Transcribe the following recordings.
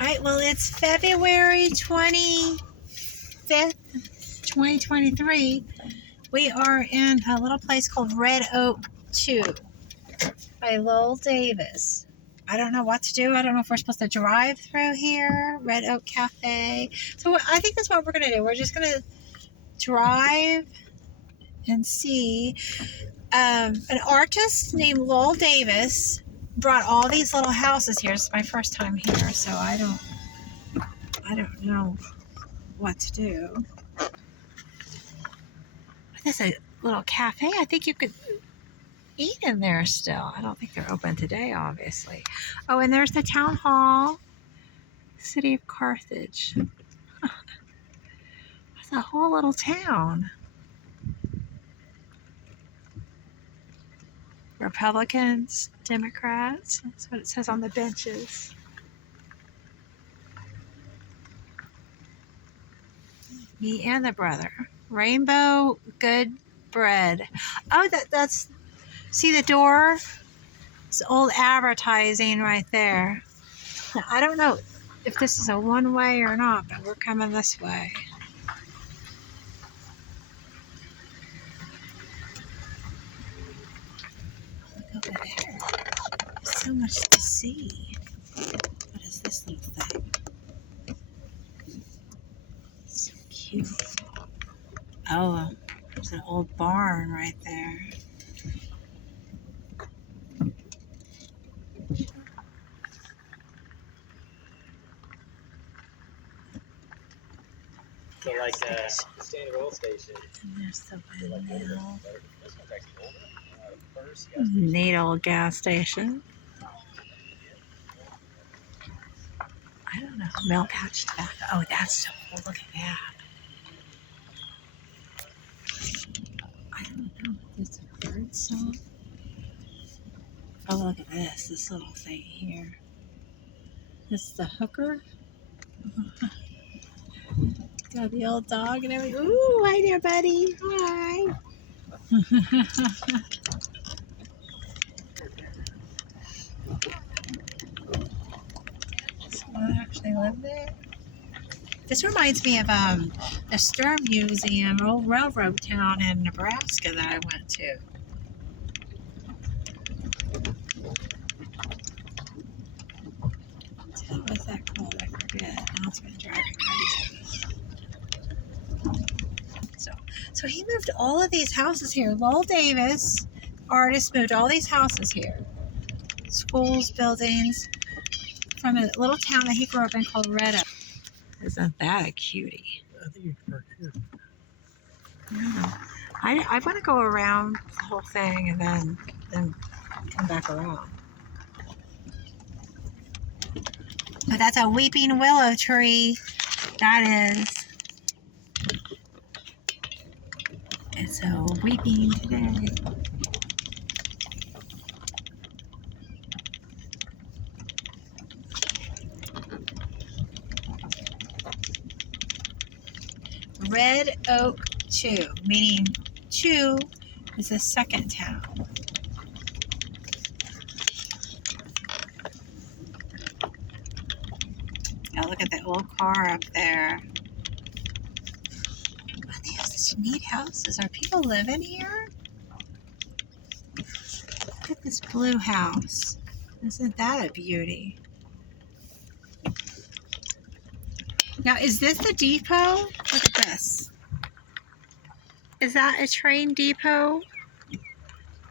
All right, well, it's February 25th, 2023. We are in a little place called Red Oak 2 by Lowell Davis. I don't know what to do. I don't know if we're supposed to drive through here. Red Oak Cafe. So I think that's what we're going to do. We're just going to drive and see. An artist named Lowell Davis brought all these little houses here. It's my first time here, so I don't know what to do. There's a little cafe. I think you could eat in there still. I don't think they're open today, obviously. Oh, and there's the town hall. City of Carthage. It's a whole little town. Republicans, Democrats. That's what it says on the benches. Me and the brother. Rainbow Good Bread. Oh, that's... See the door? It's old advertising right there. Now, I don't know if this is a one-way or not, but we're coming this way. Look over there. There's so much to see. What is this little thing? So cute. Oh, there's an old barn right there. So like the standard oil station. And there's the windmill. Neat old gas station. I don't know. Milk patch tobacco. Oh, that's so cool. Look at that. I don't know. There's a bird song. Oh, look at this. This little thing here. This is the hooker. Got the old dog and everything. Ooh, hi there, buddy. Hi. Someone actually lived there. This reminds me of the Sturm Museum, old railroad town in Nebraska that I went to. What's that called? I forget. Now it's been driving crazy. So he moved all of these houses here. Lowell Davis, artist, moved all these houses here. Schools, buildings, from a little town that he grew up in called Red Oak. Isn't that a cutie? I think you can park here. Yeah. I want to go around the whole thing and then come back around. But that's a weeping willow tree. That is. It's so weeping today. Red Oak 2, meaning 2 is the second town. Now look at that old car up there. Oh, they have such neat houses. Are people living here? Look at this blue house. Isn't that a beauty? Now, is this the depot? Look at this. Is that a train depot?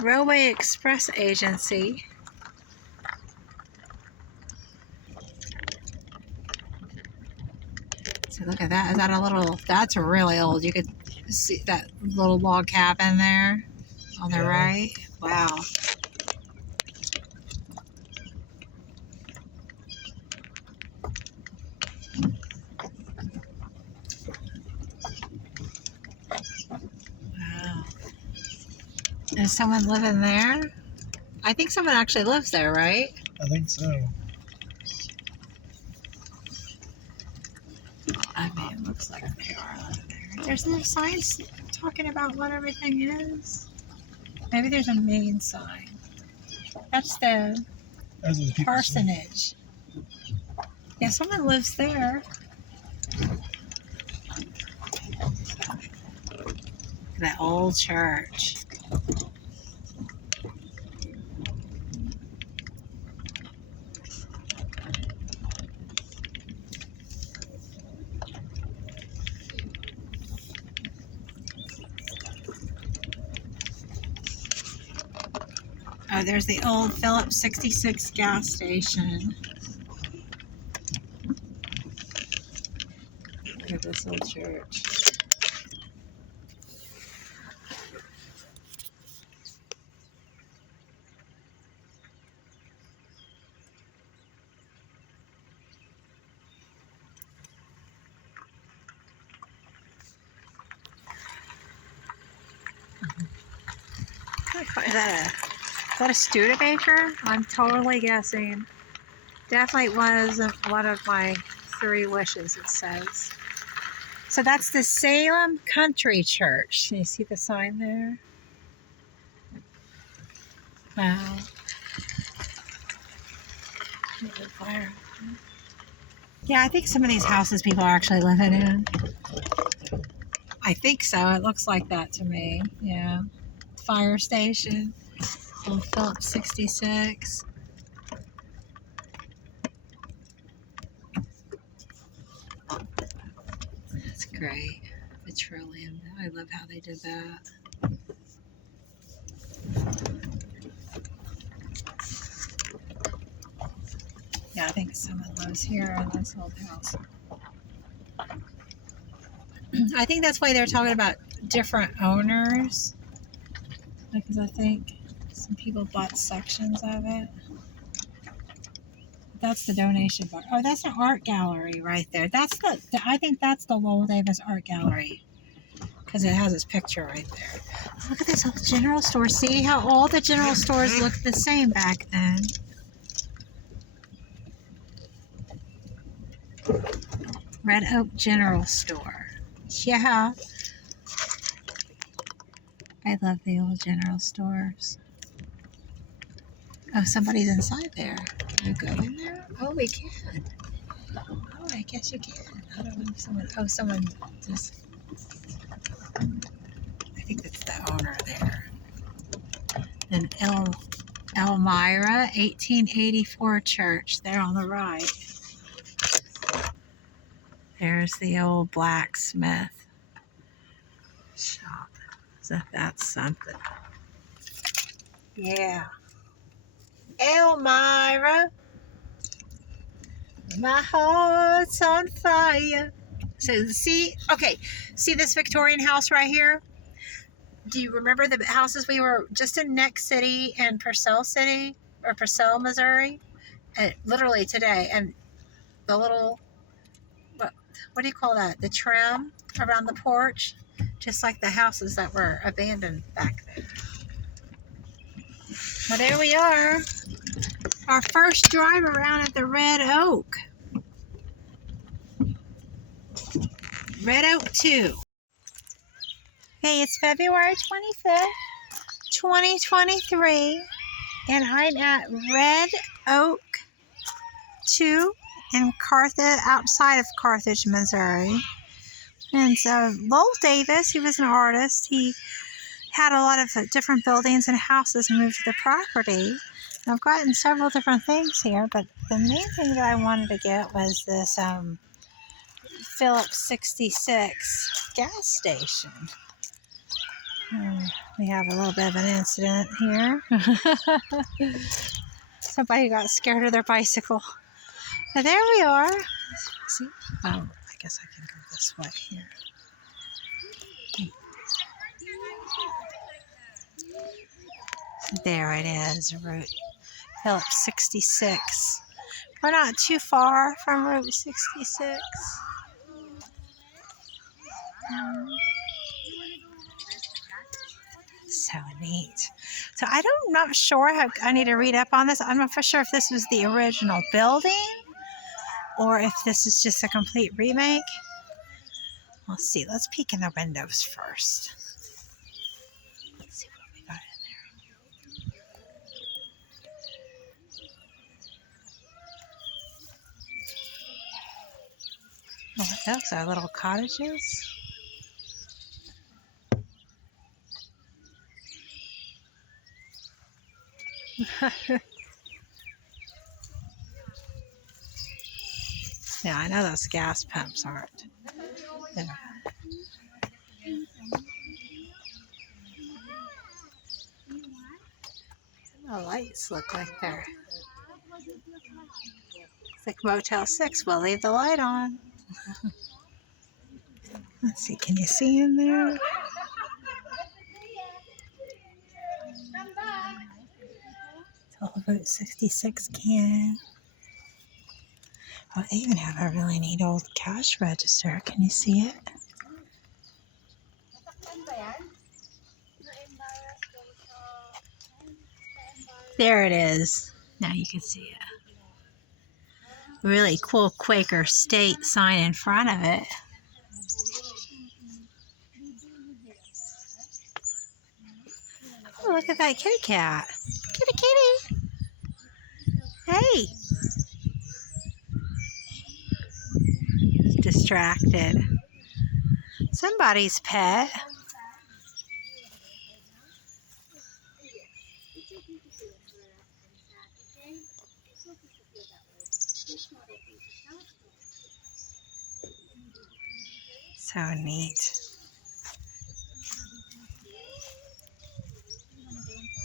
Railway Express Agency. So look at that. Is that a little... That's really old. You could see that little log cabin there on the right. Wow. Is someone living there? I think someone actually lives there, right? I think so. I mean, it looks like they are living there. There's no signs talking about what everything is. Maybe there's a main sign. That's the parsonage. Yeah, someone lives there. That old church. Oh, there's the old Phillips 66 gas station. Look at this old church. Is that a Studebaker? I'm totally guessing. Definitely wasn't one of my 3 wishes, it says. So that's the Salem Country Church. Can you see the sign there? Wow. Yeah, I think some of these houses people are actually living in. I think so. It looks like that to me. Yeah. Fire station. Old Phillips 66. That's great. Petroleum. I love how they did that. Yeah, I think someone lives here in this old house. I think that's why they're talking about different owners. Because I think some people bought sections of it. That's the donation bar. Oh, that's an art gallery right there. I think that's the Lowell Davis Art Gallery. Because it has his picture right there. Look at this old general store. See how all the general stores looked the same back then. Red Oak General Store. Yeah. I love the old general stores. Oh, somebody's inside there. Can you go in there? Oh, we can. Oh, I guess you can. I don't know if someone just... I think that's the owner there. And Elmira, 1884 church. There on the right. There's the old blacksmith shop. So that's something. Yeah. Elmira, my heart's on fire. So see this Victorian house right here? Do you remember the houses we were just in Next City and Purcell City or Purcell, Missouri? Literally today. And the little, what do you call that? The trim around the porch? Just like the houses that were abandoned back there. Well, there we are. Our first drive around at the Red Oak. Red Oak 2. Hey, it's February 25th, 2023, and I'm at Red Oak 2 in Carthage, outside of Carthage, Missouri. And so Lowell Davis, he was an artist. He had a lot of different buildings and houses moved to the property. And I've gotten several different things here, but the main thing that I wanted to get was this Phillips 66 gas station. We have a little bit of an incident here. Somebody got scared of their bicycle. But there we are. See? Oh, I guess I can go this way here. There it is, Route Phillips 66. We're not too far from Route 66. So neat. So I'm not sure how I need to read up on this. I'm not for sure if this was the original building or if this is just a complete remake. We'll see. Let's peek in the windows first. Let's see what we got in there. Oh, those are little cottages. Yeah, I know those gas pumps aren't. There. The lights look like they're... It's like Motel 6. We'll leave the light on. Let's see, can you see in there? It's all Route 66 can. Oh, they even have a really neat old cash register. Can you see it? There it is. Now you can see it. Really cool Quaker State sign in front of it. Oh, look at that kitty cat. Kitty, kitty. Hey. He's distracted. Somebody's pet. So neat.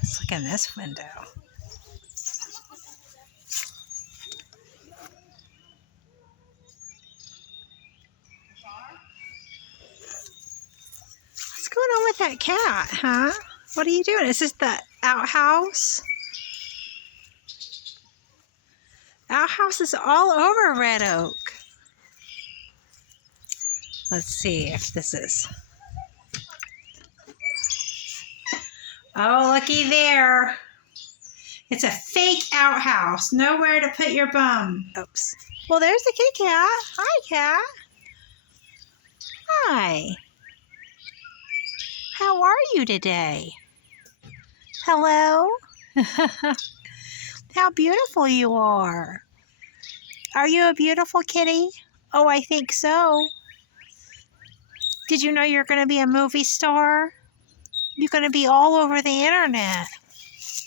Let's look in this window. What's going on with that cat, huh? What are you doing? Is this the outhouse? Outhouse is all over Red Oak. Let's see if this is... Oh, looky there. It's a fake outhouse. Nowhere to put your bum. Oops. Well, there's the kitty cat. Hi, cat. Hi. How are you today? Hello? How beautiful you are. Are you a beautiful kitty? Oh, I think so. Did you know you're going to be a movie star? You're going to be all over the internet.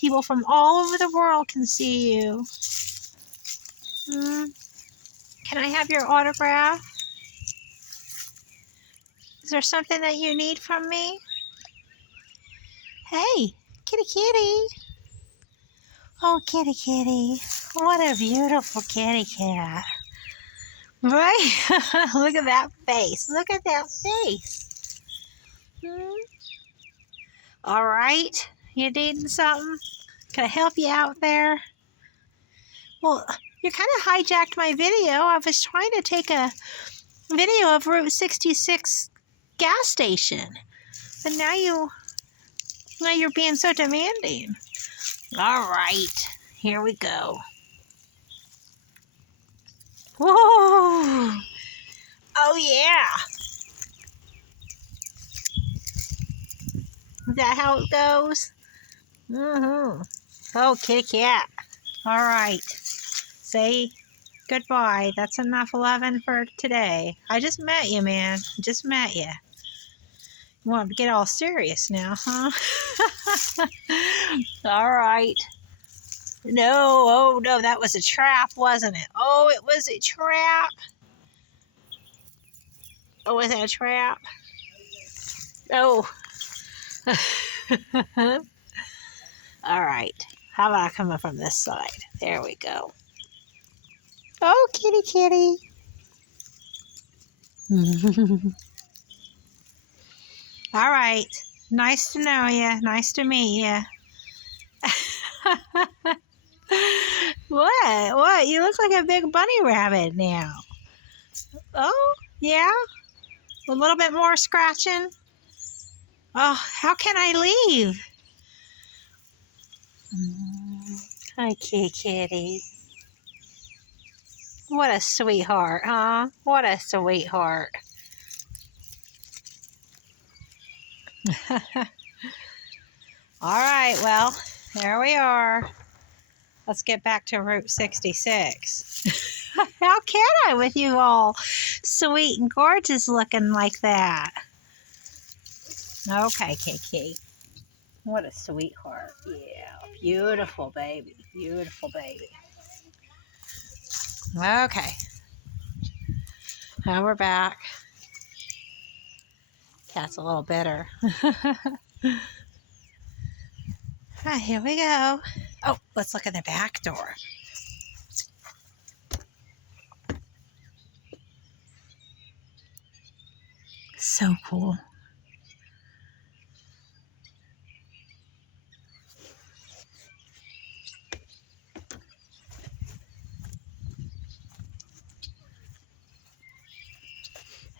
People from all over the world can see you. Can I have your autograph? Is there something that you need from me? Hey, kitty, kitty. Oh, kitty, kitty. What a beautiful kitty cat. Right? Look at that face. Look at that face. All right. You needing something? Can I help you out there? Well, you kind of hijacked my video. I was trying to take a video of Route 66 gas station. But now you're being so demanding. All right. Here we go. Whoa! Oh, yeah. Is that how it goes? Oh, kitty cat. All right. Say goodbye. That's enough 11 for today. I just met you, man. Just met you. You want to get all serious now, huh? All right. No, oh no, that was a trap, wasn't it? Oh, it was a trap. Oh, was that a trap? Oh. All right. How about I come up from this side? There we go. Oh, kitty, kitty. All right. Nice to know you. Nice to meet you. What? What? You look like a big bunny rabbit now. Oh, yeah? A little bit more scratching? Oh, how can I leave? Hi, kitty. What a sweetheart, huh? What a sweetheart. All right, well, there we are. Let's get back to Route 66. How can I with you all so sweet and gorgeous looking like that. Okay, Kiki. What a sweetheart. Yeah, beautiful baby. Beautiful baby. Okay. Now we're back. Cat's a little bitter. Right, here we go. Oh, let's look at the back door. So cool.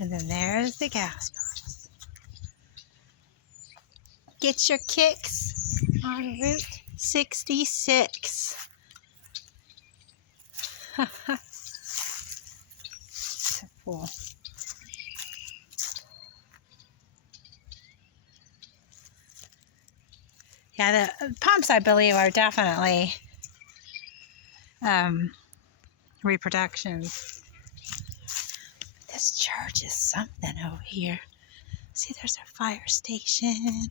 And then there's the gas box. Get your kicks on Route 66. So cool. Yeah, the pumps, I believe, are definitely reproductions. This church is something over here. See, there's a fire station.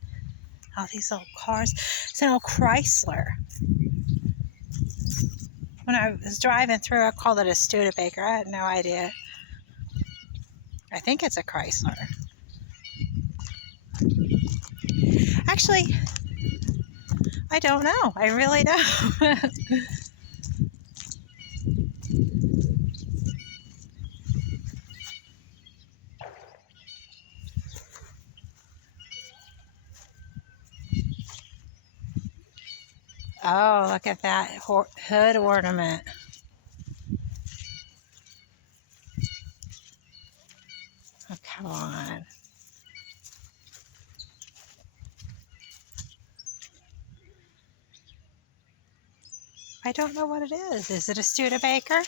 All these old cars. It's an old Chrysler. When I was driving through, I called it a Studebaker. I had no idea. I think it's a Chrysler. Actually, I don't know. I really don't. Oh, look at that hood ornament. Oh, come on. I don't know what it is. Is it a Studebaker?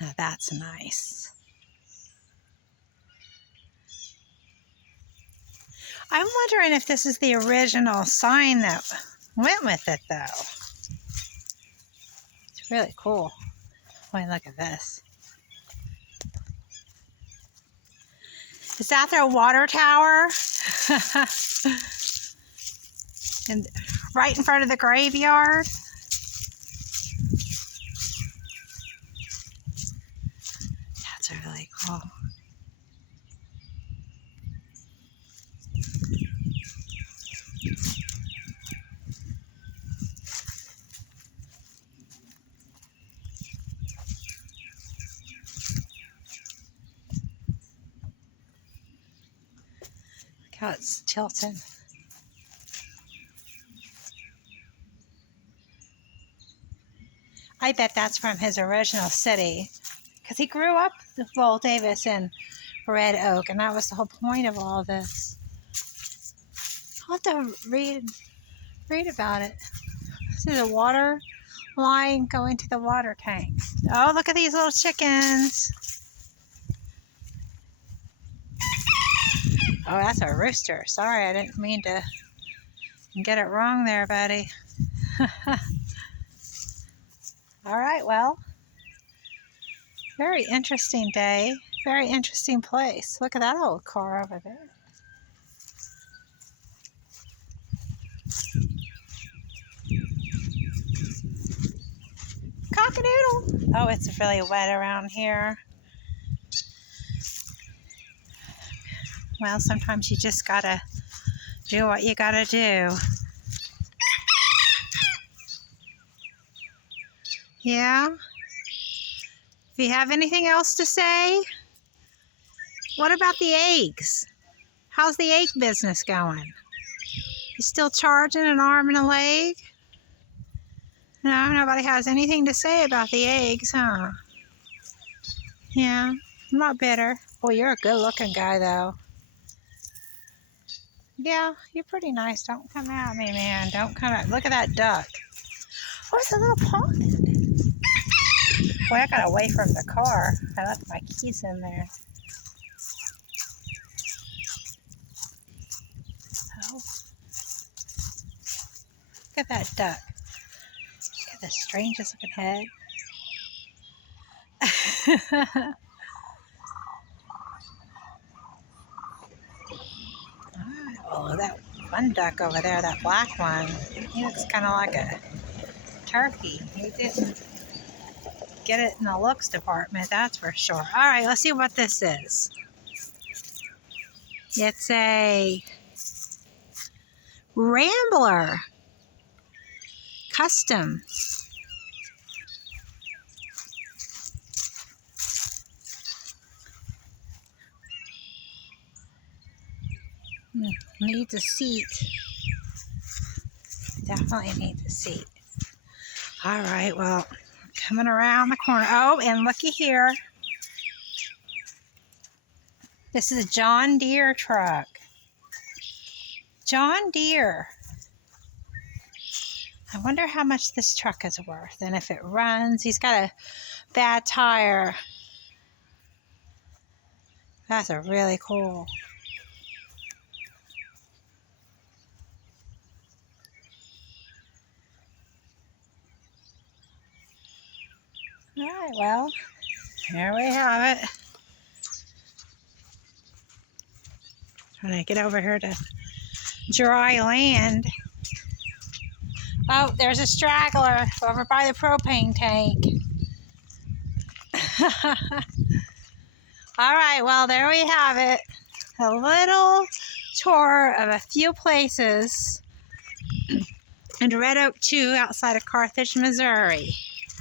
Now that's nice. I'm wondering if this is the original sign that went with it, though. It's really cool. Boy, look at this. Is that their water tower? And right in front of the graveyard? That's really cool. Look how it's tilting. I bet that's from his original city. Because he grew up with Lowell Davis in Red Oak, and that was the whole point of all this. I'll have to read about it. See the water line going to the water tank. Oh, look at these little chickens. Oh, that's a rooster. Sorry, I didn't mean to get it wrong there, buddy. All right, well, very interesting day. Very interesting place. Look at that old car over there. Cock-a-doodle. Oh, it's really wet around here. Well, sometimes you just gotta do what you gotta do. Yeah? If you have anything else to say? What about the eggs? How's the egg business going? You still charging an arm and a leg? No, nobody has anything to say about the eggs, huh? Yeah, I'm not bitter. Boy, you're a good-looking guy, though. Yeah, you're pretty nice. Don't come at me, man. Don't come at me. Look at that duck. What's a little pond? Boy, I got away from the car. I left my keys in there. Oh. Look at that duck. Look at the strangest looking head. Oh, that one duck over there, that black one, he looks kind of like a turkey. He didn't get it in the looks department, that's for sure. All right, let's see what this is. It's a Rambler custom. Needs a seat. Definitely needs a seat. All right, well, coming around the corner. Oh, and looky here. This is a John Deere truck. John Deere. I wonder how much this truck is worth and if it runs. He's got a bad tire. That's a really cool. All right, well, here we have it. Trying to get over here to dry land. Oh, there's a straggler over by the propane tank. All right, well, there we have it. A little tour of a few places in Red Oak 2 outside of Carthage, Missouri.